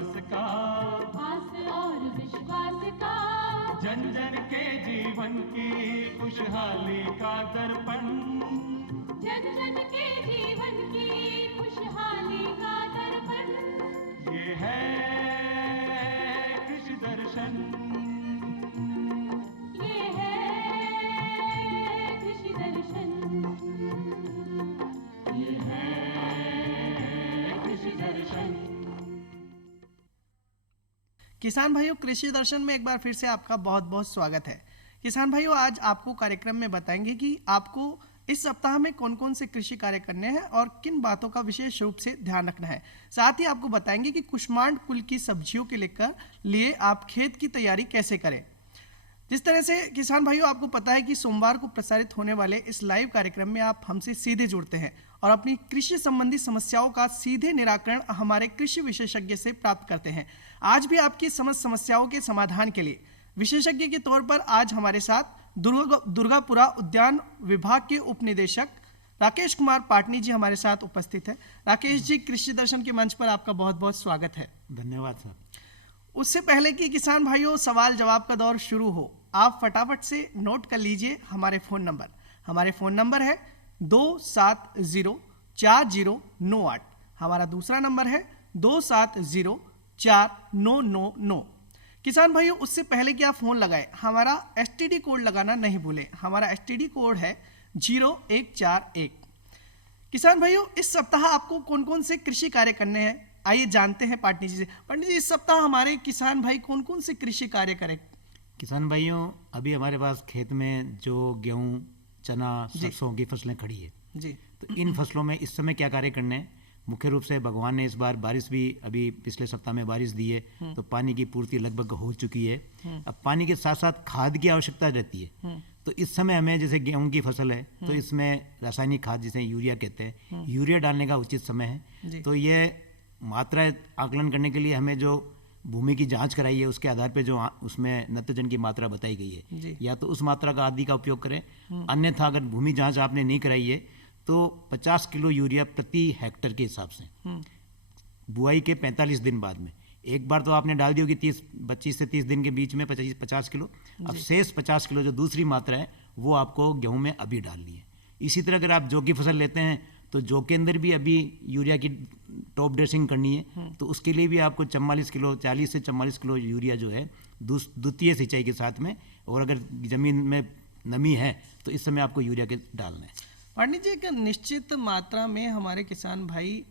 विश्वास का, आस और विश्वास का, जन जन के जीवन की खुशहाली का दर्पण, जन जन के जीवन की खुशहाली का दर्पण, ये है कृषि दर्शन, ये है कृषि दर्शन, ये है कृषि दर्शन। किसान भाइयों, कृषि दर्शन में एक बार फिर से आपका बहुत बहुत स्वागत है। किसान भाइयों, आज आपको कार्यक्रम में बताएंगे कि आपको इस सप्ताह में कौन कौन से कृषि कार्य करने हैं और किन बातों का विशेष रूप से ध्यान रखना है। साथ ही आपको बताएंगे कि कुष्मांड कुल की सब्जियों के लेकर लिए आप खेत की तैयारी कैसे करें। जिस तरह से किसान भाइयों आपको पता है कि सोमवार को प्रसारित होने वाले इस लाइव कार्यक्रम में आप हमसे सीधे जुड़ते हैं और अपनी कृषि संबंधी समस्याओं का सीधे निराकरण हमारे कृषि विशेषज्ञ से प्राप्त करते हैं। आज भी आपकी समस्त समस्याओं के समाधान के लिए विशेषज्ञ के तौर पर आज हमारे साथ दुर्गापुरा उद्यान विभाग के उप निदेशक राकेश कुमार पाटनी जी हमारे साथ उपस्थित है। राकेश जी, कृषि दर्शन के मंच पर आपका बहुत बहुत स्वागत है। धन्यवाद सर। उससे पहले कि किसान भाइयों सवाल जवाब का दौर शुरू हो, आप फटाफट से नोट कर लीजिए हमारे फ़ोन नंबर। हमारे फ़ोन नंबर है 27040998। हमारा दूसरा नंबर है 27049999। किसान भाइयों, उससे पहले कि आप फ़ोन लगाएं, हमारा STD कोड लगाना नहीं भूलें। हमारा STD कोड है 0141। किसान भाइयों, इस सप्ताह आपको कौन कौन से कृषि कार्य करने हैं, आइए जानते हैं पाटनी जी से। पाटनी जी, इस सप्ताह हमारे किसान भाई कौन कौन से कृषि कार्य करें? किसान भाइयों, अभी हमारे पास खेत में जो गेहूँ, चना, सरसों की फसलें खड़ी है जी, तो इन फसलों में इस समय क्या कार्य करने हैं? मुख्य रूप से भगवान ने इस बार बारिश भी अभी पिछले सप्ताह में बारिश दी है तो पानी की पूर्ति लगभग हो चुकी है। अब पानी के साथ साथ खाद की आवश्यकता रहती है। तो इस समय हमें, जैसे गेहूं की फसल है तो इसमें रासायनिक खाद जिसे यूरिया कहते हैं, यूरिया डालने का उचित समय है। तो ये मात्रा आकलन करने के लिए हमें जो भूमि की जांच कराई है उसके आधार पे जो उसमें नत्रजन की मात्रा बताई गई है, या तो उस मात्रा का आदि का उपयोग करें। अन्यथा अगर भूमि जांच आपने नहीं कराई है तो 50 किलो यूरिया प्रति हेक्टर के हिसाब से बुआई के 45 दिन बाद में एक बार तो आपने डाल दी होगी। 25 से 30 दिन के बीच में 50 किलो। अब शेष 50 किलो जो दूसरी मात्रा है वो आपको गेहूं में अभी डालनी है। इसी तरह अगर आप जौ की फसल लेते हैं तो जौ के अंदर भी अभी यूरिया की टॉप ड्रेसिंग करनी है, तो उसके लिए भी आपको 40 से 44 किलो यूरिया जो है द्वितीय सिंचाई के साथ में, और अगर जमीन में नमी है तो इस समय आपको यूरिया के डालना है। पाटनी जी, एक निश्चित मात्रा में हमारे किसान भाई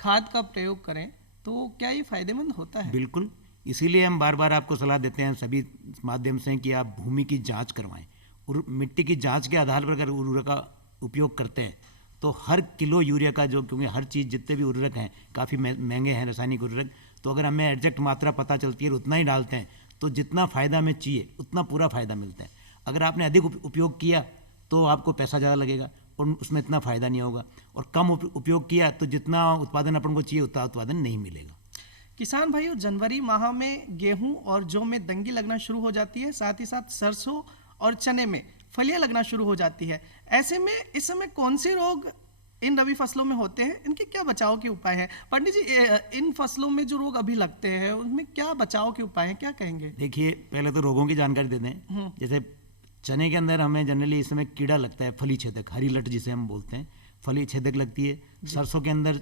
खाद का प्रयोग करें तो क्या ये फायदेमंद होता है? बिल्कुल, इसीलिए हम बार बार आपको सलाह देते हैं सभी माध्यम से कि आप भूमि की जांच करवाएं। और मिट्टी की जांच के आधार पर अगर उर्वरक का उपयोग करते हैं तो हर किलो यूरिया का जो, क्योंकि हर चीज़ जितने भी उर्वरक हैं काफ़ी महंगे हैं रासायनिक उर्वरक, तो अगर हमें एग्जैक्ट मात्रा पता चलती है और उतना ही डालते हैं तो जितना फ़ायदा हमें चाहिए उतना पूरा फ़ायदा मिलता है। अगर आपने अधिक उपयोग किया तो आपको पैसा ज़्यादा लगेगा और उसमें इतना फ़ायदा नहीं होगा, और कम उपयोग किया तो जितना उत्पादन अपन को चाहिए उतना उत्पादन नहीं मिलेगा। किसान भाइयों, जनवरी माह में गेहूं और जौ में दंगी लगना शुरू हो जाती है, साथ ही साथ सरसों और चने में फलियां लगना शुरू हो जाती है। ऐसे में इस समय कौन से रोग इन रबी फसलों में होते हैं, इनके क्या बचाव के उपाय हैं? पंडित जी, इन फसलों में जो रोग अभी लगते हैं उनमें क्या बचाव के उपाय हैं, क्या कहेंगे? देखिए, पहले तो रोगों की जानकारी दे दें। जैसे चने के अंदर हमें जनरली इस समय कीड़ा लगता है, फली छेदक, हरी लट जिसे हम बोलते हैं, फली छेदक लगती है। सरसों के अंदर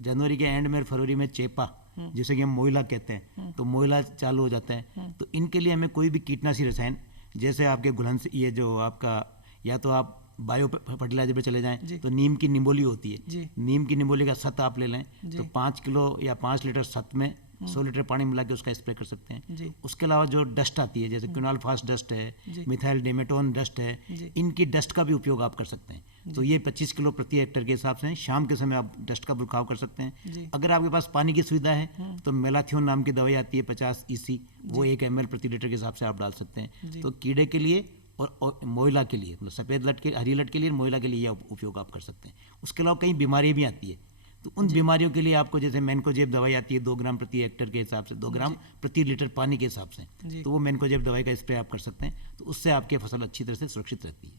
जनवरी के एंड में, फरवरी में चेपा, जिसे कि हम मोइला कहते हैं, तो मोइला चालू हो जाता है। तो इनके लिए हमें कोई भी कीटनाशी रसायन, जैसे आपके घुलनशील, ये जो आपका, या तो आप बायो फर्टिलाइजर पे चले जाएं तो नीम की निम्बोली होती है, नीम की निम्बोली का सत आप ले लें तो 5 किलो या 5 लीटर सत में 100 लीटर पानी मिला के उसका स्प्रे कर सकते हैं। उसके अलावा जो डस्ट आती है, जैसे क्विनाल फास्ट डस्ट है, मिथाइल डेमेटोन डस्ट है, इनकी डस्ट का भी उपयोग आप कर सकते हैं। तो ये 25 किलो प्रति हेक्टर के हिसाब से शाम के समय आप डस्ट का छिड़काव कर सकते हैं। अगर आपके पास पानी की सुविधा है तो मेलाथियोन नाम की दवाई आती है 50 EC, वो 1 ml प्रति लीटर के हिसाब से आप डाल सकते हैं। तो कीड़े के लिए और मोइला के लिए, मतलब सफ़ेद लट के, हरी लट के लिए, मोइला के लिए यह उपयोग आप कर सकते हैं। उसके अलावा कई बीमारियाँ भी आती है, तो उन बीमारियों के लिए आपको, जैसे मैनकोजेब दवाई आती है 2 ग्राम प्रति हेक्टर के हिसाब से, 2 ग्राम प्रति लीटर पानी के हिसाब से, तो वो मैनकोजेब दवाई का स्प्रे आप कर सकते हैं। तो उससे आपकी फसल अच्छी तरह से सुरक्षित रहती है।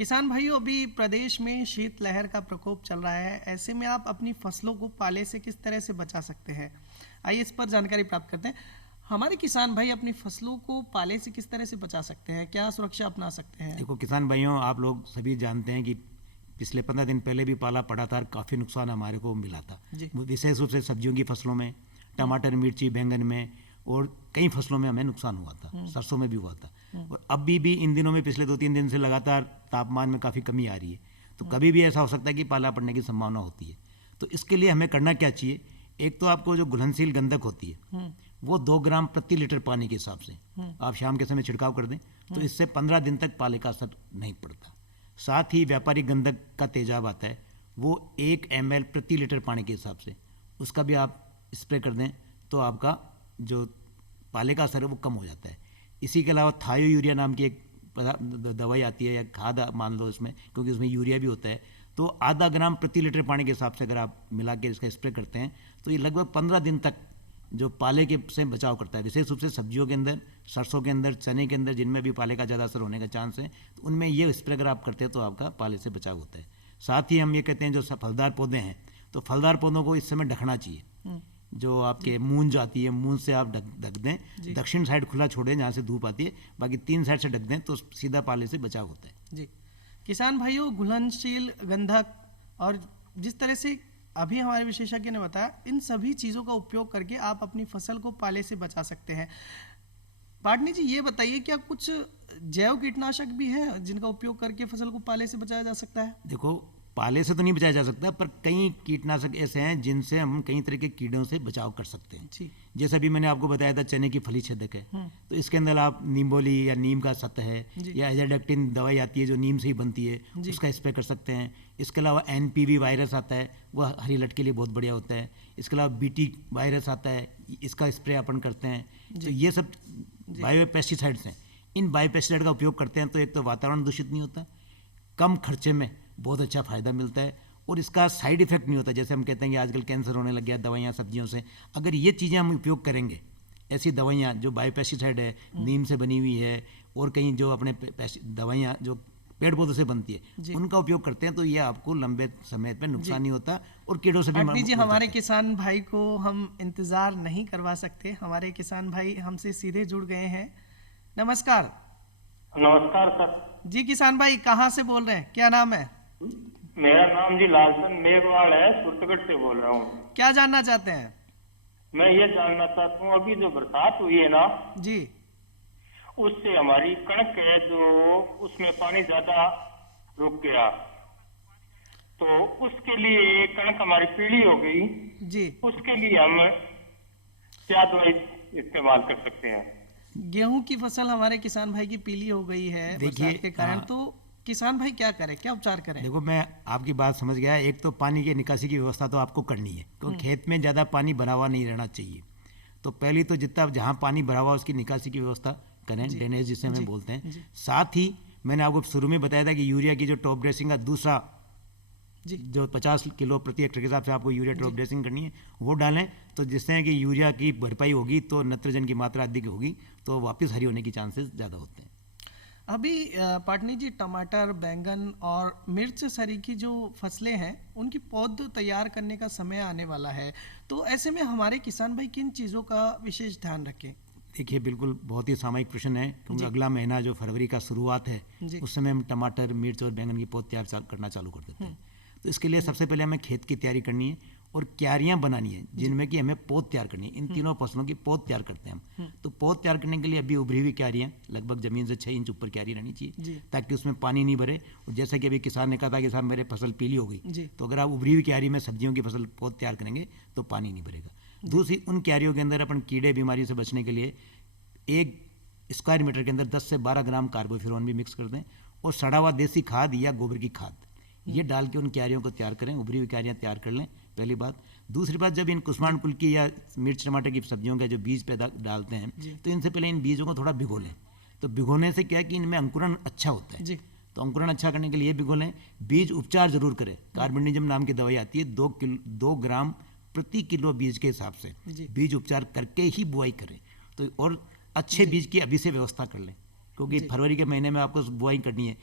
किसान भाइयों, अभी प्रदेश में शीतलहर का प्रकोप चल रहा है। ऐसे में आप अपनी फसलों को पाले से किस तरह से बचा सकते हैं? आइए इस पर जानकारी प्राप्त करते हैं। हमारे किसान भाई अपनी फसलों को पाले से किस तरह से बचा सकते हैं? क्या सुरक्षा अपना सकते हैं? देखो किसान भाइयों, आप लोग सभी जानते हैं कि पिछले 15 दिन पहले भी पाला पड़ा था और काफ़ी नुकसान हमारे को मिला था। जी। विशेष रूप से सब्जियों की फसलों में, टमाटर, मिर्ची, बैंगन में और कई फसलों में हमें नुकसान हुआ था, सरसों में भी हुआ था। और अभी भी इन दिनों में पिछले 2-3 दिन से लगातार तापमान में काफ़ी कमी आ रही है, तो कभी भी ऐसा हो सकता है कि पाला पड़ने की संभावना होती है। तो इसके लिए हमें करना क्या चाहिए? एक तो आपको जो घुलनशील गंधक होती है वो 2 ग्राम प्रति लीटर पानी के हिसाब से आप शाम के समय छिड़काव कर दें, तो इससे 15 दिन तक पाले का असर नहीं पड़ता। साथ ही व्यापारिक गंधक का तेजाब आता है, वो 1 ml प्रति लीटर पानी के हिसाब से उसका भी आप स्प्रे कर दें, तो आपका जो पाले का असर है वो कम हो जाता है। इसी के अलावा थायो यूरिया नाम की एक दवाई आती है या खाद मान लो इसमें, क्योंकि उसमें यूरिया भी होता है, तो आधा ग्राम प्रति लीटर पानी के हिसाब से अगर आप मिला के इसका स्प्रे करते हैं तो ये लगभग 15 दिन तक जो पाले के से बचाव करता है। विशेष रूप से सब्जियों के अंदर, सरसों के अंदर, चने के अंदर, जिनमें भी पाले का ज़्यादा असर होने का चांस है, तो उनमें ये स्प्रे अगर आप करते हैं तो आपका पाले से बचाव होता है। साथ ही हम ये कहते हैं जो फलदार पौधे हैं, तो फलदार पौधों को इस समय ढकना चाहिए। जो आपके मूंज आती है, मूंज से आप ढक दें, दक्षिण साइड खुला छोड़ें जहाँ से धूप आती है, बाकी 3 साइड से ढक दें तो सीधा पाले से बचाव होता है। जी किसान भाइयों, घुलनशील गंधक और जिस तरह से अभी हमारे विशेषज्ञ ने बताया, इन सभी चीज़ों का उपयोग करके आप अपनी फसल को पाले से बचा सकते हैं। पाटनी जी, ये बताइए क्या कुछ जैव कीटनाशक भी हैं जिनका उपयोग करके फसल को पाले से बचाया जा सकता है? देखो, पाले से तो नहीं बचाया जा सकता, पर कई कीटनाशक ऐसे हैं जिनसे हम कई तरह के कीड़ों से बचाव कर सकते हैं। जी। जैसे अभी मैंने आपको बताया था चने की फली छेदक है, तो इसके अंदर आप नींबोली या नीम का सत्व है या एजाडक्टिन दवाई आती है जो नीम से ही बनती है, उसका स्प्रे कर सकते हैं। इसके अलावा NPV वायरस आता है, वह हरी लट के लिए बहुत बढ़िया होता है। इसके अलावा BT वायरस आता है, इसका स्प्रे अपन करते हैं। तो ये सब बायो पेस्टिसाइड्स हैं। इन बायो पेस्टिसाइड का उपयोग करते हैं तो एक तो वातावरण दूषित नहीं होता, कम खर्चे में बहुत अच्छा फ़ायदा मिलता है, और इसका साइड इफेक्ट नहीं होता। जैसे हम कहते हैं कि आजकल कैंसर होने लग गया दवाइयाँ सब्जियों से, अगर ये चीज़ें हम उपयोग करेंगे, ऐसी दवाइयाँ जो बायोपेस्टिसाइड है, नीम से बनी हुई है, और कहीं जो अपने दवाइयाँ जो पेड़ पौधों से बनती है, उनका उपयोग करते हैं, तो ये आपको लंबे समय पर नुकसान नहीं होता और कीड़ों से भी पाटनी जी, हमारे किसान भाई को हम इंतज़ार नहीं करवा सकते। हमारे किसान भाई हमसे सीधे जुड़ गए हैं। नमस्कार। नमस्कार सर जी किसान भाई, कहाँ से बोल रहे हैं? क्या नाम है? मेरा नाम जी लालचंद मेघवाल है, सुरतगढ़ से बोल रहा हूँ। क्या जानना चाहते हैं? मैं ये जानना चाहता हूँ, अभी जो बरसात हुई है ना जी, उससे हमारी कणक है जो उसमें पानी ज्यादा रुक गया, तो उसके लिए कणक हमारी पीली हो गई जी। उसके लिए हम क्या दवाई इस्तेमाल कर सकते हैं? गेहूं की फसल हमारे किसान भाई की पीली हो गई है बरसात के कारण, तो किसान भाई क्या करें, क्या उपचार करें? देखो, मैं आपकी बात समझ गया। एक तो पानी की निकासी की व्यवस्था तो आपको करनी है, क्योंकि खेत में ज़्यादा पानी भरा हुआ नहीं रहना चाहिए। तो पहली तो जितना जहाँ पानी भरा हुआ उसकी निकासी की व्यवस्था करें, ड्रेनेज जिसे हमें बोलते हैं। साथ ही मैंने आपको शुरू में बताया था कि यूरिया की जो टॉप ड्रेसिंग का दूसरा जो 50 किलो प्रति हेक्टेयर के हिसाब से आपको यूरिया टॉप ड्रेसिंग करनी है, वो डालें, तो जिससे कि यूरिया की भरपाई होगी तो नाइट्रोजन की मात्रा अधिक होगी, तो वापस हरी होने की चांसेस ज़्यादा होते हैं। अभी पाटनी जी, टमाटर, बैंगन और मिर्च सरी की जो फसलें हैं उनकी पौध तैयार करने का समय आने वाला है, तो ऐसे में हमारे किसान भाई किन चीज़ों का विशेष ध्यान रखें? देखिए, बिल्कुल बहुत ही सामयिक प्रश्न है, क्योंकि अगला महीना जो फरवरी का शुरुआत है, उस समय हम टमाटर, मिर्च और बैंगन की पौध तैयार करना चालू कर देते हैं। तो इसके लिए सबसे पहले हमें खेत की तैयारी करनी है और क्यारियां बनानी है जिनमें कि हमें पौध तैयार करनी है। इन तीनों फसलों की पौध तैयार करते हैं हम। तो पौध तैयार करने के लिए अभी उभरी हुई क्यारियां, लगभग जमीन से 6 इंच ऊपर क्यारी रहनी चाहिए, ताकि उसमें पानी नहीं भरे। और जैसा कि अभी किसान ने कहा था कि साहब मेरे फसल पीली हो गई, तो अगर आप उभरी हुई क्यारी में सब्जियों की फसल पौध तैयार करेंगे तो पानी नहीं भरेगा। दूसरी, उन क्यारियों के अंदर अपन कीड़े बीमारी से बचने के लिए 1 स्क्वायर मीटर के अंदर 10 से 12 ग्राम कार्बोफ्यूरॉन भी मिक्स कर दें, और सड़ा हुआ देसी खाद या गोबर की खाद ये डाल के उन क्यारियों को तैयार करें, उभरी हुई क्यारियां तैयार कर लें, पहली बात। दूसरी बात, जब इन कुसुमान कुल की या मिर्च टमाटर की सब्जियों के जो बीज पैदा डालते हैं, तो इनसे पहले इन बीजों को थोड़ा भिगो लें। तो भिगोने से क्या है कि इनमें अंकुरण अच्छा होता है, तो अंकुरण अच्छा करने के लिए भिगो लें। बीज उपचार जरूर करें। कार्बनिजम नाम की दवाई आती है, 2 ग्राम प्रति किलो बीज के हिसाब से बीज उपचार करके ही बुआई करें। तो और अच्छे बीज की अभी से व्यवस्था कर लें, क्योंकि फरवरी के महीने में आपको बुआई करनी है,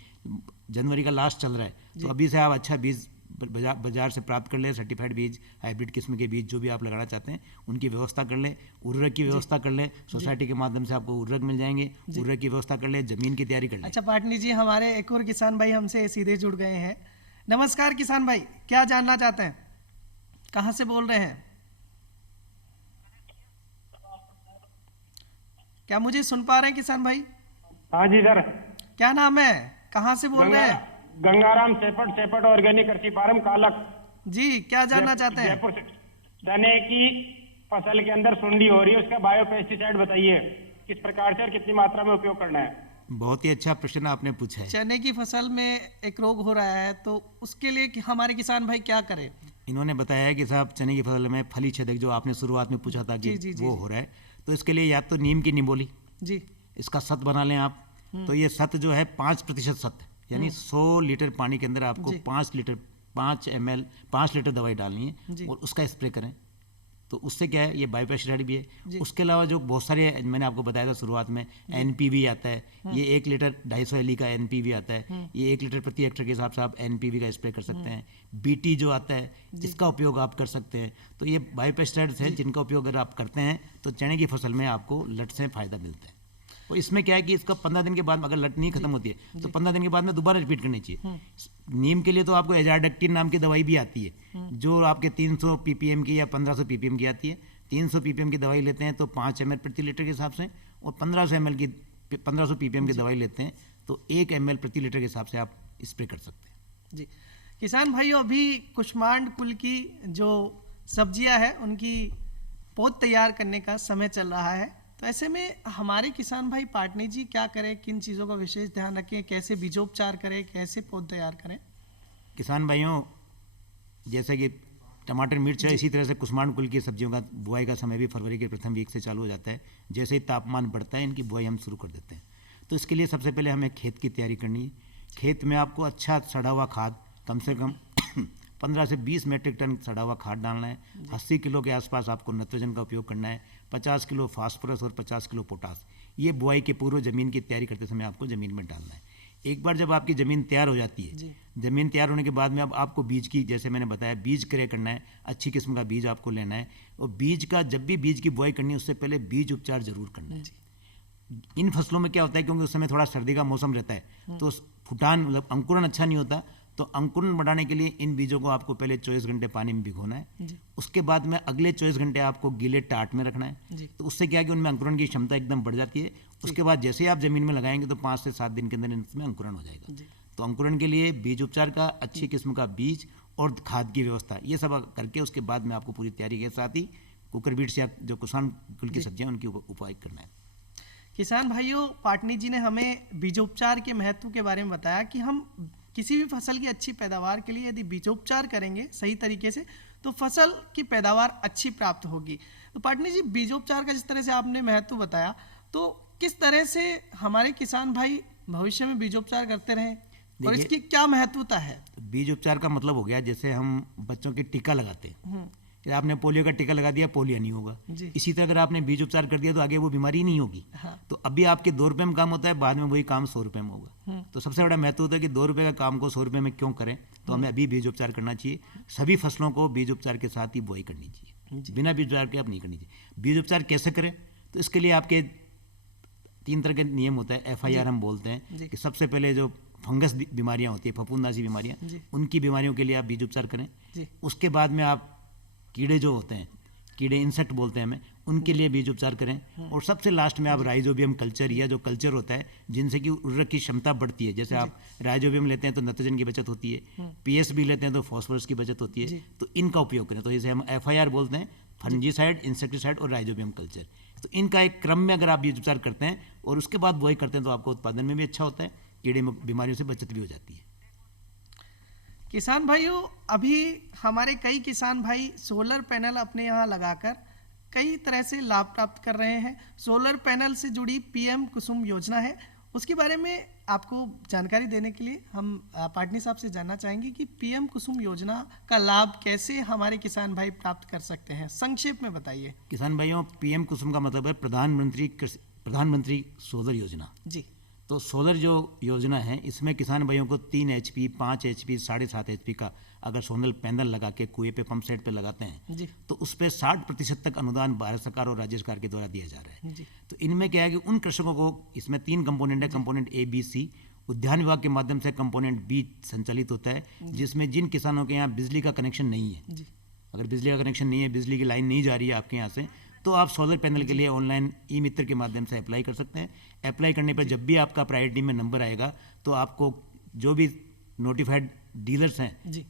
जनवरी का लास्ट चल रहा है, तो अभी से आप अच्छा बीज बाजार से प्राप्त कर लें, सर्टिफाइड बीज, हाइब्रिड किस्म के बीज जो भी आप लगाना चाहते हैं उनकी व्यवस्था कर लें, उर्वरक की व्यवस्था कर लें, सोसाइटी के माध्यम से आपको उर्वरक मिल जाएंगे, उर्वरक की व्यवस्था कर लें, जमीन की तैयारी कर लें। अच्छा पाटनी जी, हमारे एक और किसान भाई हमसे सीधे जुड़ गए हैं। नमस्कार किसान भाई, क्या जानना चाहते हैं, कहाँ से बोल रहे हैं? क्या मुझे सुन पा रहे हैं किसान भाई? हाँ जी सर। क्या नाम है, कहाँ से बोल रहे हैं? गंगाराम सेपट ऑर्गेनिक कृषि फार्म कालक जी, क्या जानना चाहते हैं? जयपुर से। चने की फसल के अंदर सुंडी हो रही है, उसका बायो पेस्टिसाइड बताइए, किस प्रकार से और कितनी मात्रा में उपयोग करना है? बहुत ही अच्छा प्रश्न आपने पूछा है। चने की फसल में एक रोग हो रहा है, तो उसके लिए हमारे किसान भाई क्या करें? इन्होंने बताया है कि साहब चने की फसल में फली छेदक जो आपने शुरुआत में पूछा था कि वो हो रहा है, तो इसके लिए या तो नीम की निबोली जी, इसका सत बना लें आप। तो ये सत जो है 5% सत, यानी 100 लीटर पानी के अंदर आपको 5 लीटर दवाई डालनी है और उसका स्प्रे करें, तो उससे क्या है, ये बायोपेस्टिसाइड भी है। उसके अलावा जो बहुत सारे मैंने आपको बताया था शुरुआत में, एनपीवी आता है, ये 1 लीटर 250 एलई का एनपीवी आता है, ये 1 लीटर प्रति हेक्टेयर के हिसाब से आप एनपीवी का स्प्रे कर सकते हैं। बीटी जो आता है इसका उपयोग आप कर सकते हैं। तो ये बायोपेस्टिसाइड्स हैं जिनका उपयोग अगर आप करते हैं तो चने की फसल में आपको लट से फायदा मिलता है। और इसमें क्या है कि इसका 15 दिन के बाद अगर लट नहीं खत्म होती है तो 15 दिन के बाद में दोबारा रिपीट करनी चाहिए। नीम के लिए तो आपको एजार्डेक्टिन नाम की दवाई भी आती है जो आपके 300 ppm की या 1500 ppm की आती है। 300 ppm की दवाई लेते हैं तो 5 ml प्रति लीटर के हिसाब से, और 1500 ppm की दवाई लेते हैं तो 1 ml प्रति लीटर के हिसाब से आप स्प्रे कर सकते हैं। जी किसान भाइयों, अभी कुष्मांड कुल की जो सब्जियां हैं उनकी पौध तैयार करने का समय चल रहा है, तो ऐसे में हमारे किसान भाई पाटनी जी क्या करें, किन चीज़ों का विशेष ध्यान रखें, कैसे बीजोपचार करें, कैसे पौध तैयार करें? किसान भाइयों, जैसे कि टमाटर मिर्च है, इसी तरह से कुष्मांड कुल की सब्जियों का बुआई का समय भी फरवरी के प्रथम वीक से चालू हो जाता है। जैसे ही तापमान बढ़ता है इनकी बुआई हम शुरू कर देते हैं। तो इसके लिए सबसे पहले हमें खेत की तैयारी करनी है। खेत में आपको अच्छा सड़ा हुआ खाद, कम से कम 15 से 20 मेट्रिक टन सड़ा हुआ खाद डालना है। 80 किलो के आसपास आपको नाइट्रोजन का उपयोग करना है, 50 किलो फास्फोरस और 50 किलो पोटास। ये बुआई के पूर्व ज़मीन की तैयारी करते समय आपको ज़मीन में डालना है। एक बार जब आपकी ज़मीन तैयार हो जाती है, ज़मीन तैयार होने के बाद में अब आपको बीज की, जैसे मैंने बताया, बीज क्रय करना है, अच्छी किस्म का बीज आपको लेना है। और बीज का जब भी बीज की बुआई करनी है उससे पहले बीज उपचार जरूर करना है। इन फसलों में क्या होता है, क्योंकि उस समय थोड़ा सर्दी का मौसम रहता है तो फुटान मतलब अंकुरन अच्छा नहीं होता, तो अंकुरन बढ़ाने के लिए इन बीजों को आपको पहले 24 घंटे पानी में भिगोना है। उसके बाद में अगले 24 घंटे आपको गीले टाट में रखना है। तो उससे क्या है कि उनमें अंकुरन की क्षमता एकदम बढ़ जाती है। उसके बाद जैसे ही आप ज़मीन में लगाएंगे तो 5 से 7 दिन के अंदर इसमें अंकुरन हो जाएगा। तो अंकुरन के लिए बीज उपचार का, अच्छी किस्म का बीज और खाद की व्यवस्था, ये सब करके उसके बाद में आपको पूरी तैयारी के साथ ही कुकर बीट्स या जो कुष्मांड कुल की सब्जियाँ उनकी उपाय करना है। किसान भाइयों, पाटनी जी ने हमें बीजोपचार के महत्व के बारे में बताया कि हम किसी भी फसल की अच्छी पैदावार के लिए यदि बीजोपचार करेंगे सही तरीके से तो फसल की पैदावार अच्छी प्राप्त होगी। तो पाटनी जी, बीजोपचार का जिस तरह से आपने महत्व बताया, तो किस तरह से हमारे किसान भाई भविष्य में बीजोपचार करते रहें और इसकी क्या महत्वता है? बीज उपचार का मतलब हो गया जैसे हम बच्चों के टीका लगाते हैं, आपने पोलियो का टीका लगा दिया, पोलियो नहीं होगा। इसी तरह अगर आपने बीज उपचार कर दिया तो आगे वो बीमारी नहीं होगी। तो अभी आपके 2 रुपए में काम होता है, बाद में वही काम 100 रुपए में होगा। तो सबसे बड़ा महत्व होता है कि 2 रुपए का काम को 100 रुपए में क्यों करें, तो हमें अभी बीज उपचार करना चाहिए। सभी फसलों को बीज उपचार के साथ ही बुआई करनी चाहिए, बिना बीज उपचार के आप नहीं करनी चाहिए। बीज उपचार कैसे करें, तो इसके लिए आपके 3 तरह के नियम होता है। FIR हम बोलते हैं कि सबसे पहले जो फंगस बीमारियां होती है, फफूंदासी बीमारियां, उनकी बीमारियों के लिए आप बीज उपचार करें। उसके बाद में आप कीड़े जो होते हैं, कीड़े इंसेक्ट बोलते हैं हमें, उनके लिए बीज उपचार करें। और सबसे लास्ट में आप राइजोबियम कल्चर या जो कल्चर होता है जिनसे कि उर्वरक की क्षमता बढ़ती है। जैसे आप राइजोबियम लेते हैं तो नाइट्रोजन की बचत होती है, PS भी लेते हैं तो फास्फोरस की बचत होती है। तो इनका उपयोग करें। तो जैसे हम FIR बोलते हैं, फंजीसाइड, इंसेक्टिसाइड और राइजोबियम कल्चर, तो इनका एक क्रम में अगर आप बीज उपचार करते हैं और उसके बाद बुआई करते हैं तो आपका उत्पादन में भी अच्छा होता है, कीड़े बीमारियों से बचत भी हो जाती है। किसान भाइयों, अभी हमारे कई किसान भाई सोलर पैनल अपने यहाँ लगाकर कई तरह से लाभ प्राप्त कर रहे हैं। सोलर पैनल से जुड़ी PM कुसुम योजना है, उसके बारे में आपको जानकारी देने के लिए हम पाटनी साहब से जानना चाहेंगे कि PM कुसुम योजना का लाभ कैसे हमारे किसान भाई प्राप्त कर सकते हैं, संक्षेप में बताइए। किसान भाइयों, PM कुसुम का मतलब है प्रधानमंत्री सोलर योजना। जी, तो सोलर जो योजना है इसमें किसान भाइयों को 3 HP, 5 HP, 7.5 HP का अगर सोलर पैनल लगा के कुएं पे पंप सेट पे लगाते हैं जी तो उस पर 60% तक अनुदान भारत सरकार और राज्य सरकार के द्वारा दिया जा रहा है। जी तो इनमें क्या है कि उन कृषकों को, इसमें 3 कंपोनेंट है, कंपोनेंट A, B, C। उद्यान विभाग के माध्यम से कंपोनेंट B संचालित होता है, जिसमें जिन किसानों के यहाँ बिजली का कनेक्शन नहीं है, जी अगर बिजली का कनेक्शन नहीं है, बिजली की लाइन नहीं जा रही है आपके यहाँ से, तो आप सोलर पैनल के लिए ऑनलाइन ई मित्र के माध्यम से अप्लाई कर सकते हैं। अप्लाई करने पर जब भी आपका प्रायोरिटी में नंबर आएगा तो आपको जो भी नोटिफाइड डीलर्स हैं, जी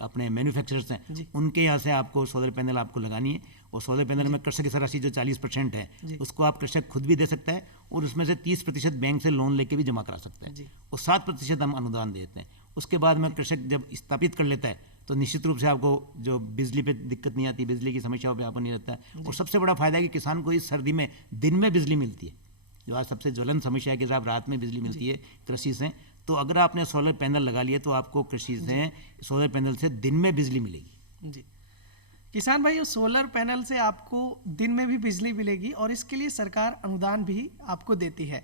अपने मैन्युफैक्चरर्स हैं, जी। उनके यहाँ से आपको सोलर पैनल आपको लगानी है। और सोलर पैनल में कृषक की राशि जो 40% जी। है उसको आप कृषक खुद भी दे सकता है और उसमें से 30% बैंक से लोन लेके भी जमा करा सकता है जी। और 7% हम अनुदान देते हैं। उसके बाद में कृषक जब स्थापित कर लेता है तो निश्चित रूप से आपको जो बिजली पे दिक्कत नहीं आती, बिजली की समस्याओं पे आपको नहीं रहता है। और सबसे बड़ा फायदा है कि किसान को इस सर्दी में दिन में बिजली मिलती है, जो आज सबसे ज्वलन समस्या है कि साहब रात में बिजली मिलती है कृषि से। तो अगर आपने सोलर पैनल लगा लिए तो आपको कृषि से, सोलर पैनल से दिन में बिजली मिलेगी। जी किसान भाइयों, सोलर पैनल से आपको दिन में भी बिजली मिलेगी और इसके लिए सरकार अनुदान भी आपको देती है।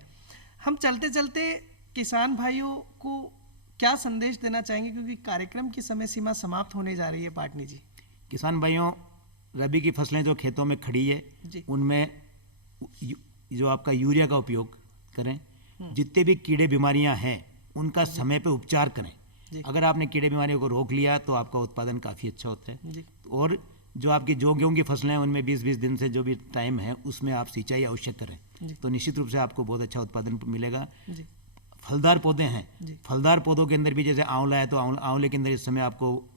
हम चलते चलते किसान भाइयों को क्या संदेश देना चाहेंगे, क्योंकि कार्यक्रम की समय सीमा समाप्त होने जा रही है पाटनी जी। किसान भाइयों, रबी की फसलें जो खेतों में खड़ी है जी। उनमें जो आपका यूरिया का उपयोग करें। जितने भी कीड़े बीमारियां हैं उनका समय पे उपचार करें। जी। अगर आपने कीड़े बीमारियों को रोक लिया तो आपका उत्पादन काफ़ी अच्छा होता है। जी। और जो आपकी जो गेहूं की फसलें हैं उनमें 20-20 दिन से जो भी टाइम है उसमें आप सिंचाई अवश्य जी। करें, तो निश्चित रूप से आपको बहुत अच्छा उत्पादन मिलेगा। जी फलदार पौधे हैं, जी। फलदार पौधों के अंदर भी जैसे आंवला है तो आंवले के अंदर इस समय आपको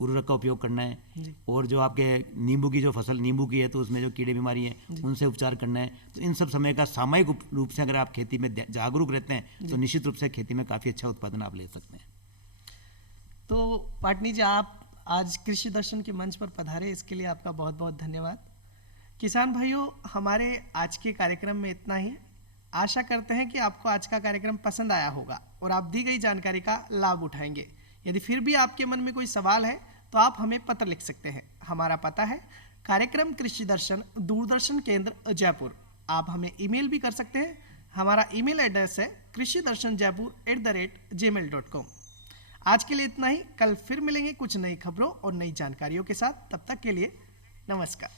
उर्वरक का उपयोग करना है। जी। और जो आपके नींबू की जो फसल नींबू की है तो उसमें जो कीड़े बीमारी हैं उनसे उपचार करना है। तो इन सब समय का सामयिक रूप से अगर आप खेती में जागरूक रहते हैं तो निश्चित रूप से खेती में काफ़ी अच्छा उत्पादन आप ले सकते हैं। तो पाटनी जी, आप आज कृषि दर्शन के मंच पर पधारे, इसके लिए आपका बहुत बहुत धन्यवाद। किसान भाइयों, हमारे आज के कार्यक्रम में इतना ही। आशा करते हैं कि आपको आज का कार्यक्रम पसंद आया होगा और आप दी गई जानकारी का लाभ उठाएंगे। यदि फिर भी आपके मन में कोई सवाल है तो आप हमें पत्र लिख सकते हैं। हमारा पता है कार्यक्रम कृषि दर्शन, दूरदर्शन केंद्र, जयपुर। आप हमें ईमेल भी कर सकते हैं। हमारा ईमेल एड्रेस है krishidarshanjaipur@gmail.com। आज के लिए इतना ही। कल फिर मिलेंगे कुछ नई खबरों और नई जानकारियों के साथ। तब तक के लिए नमस्कार।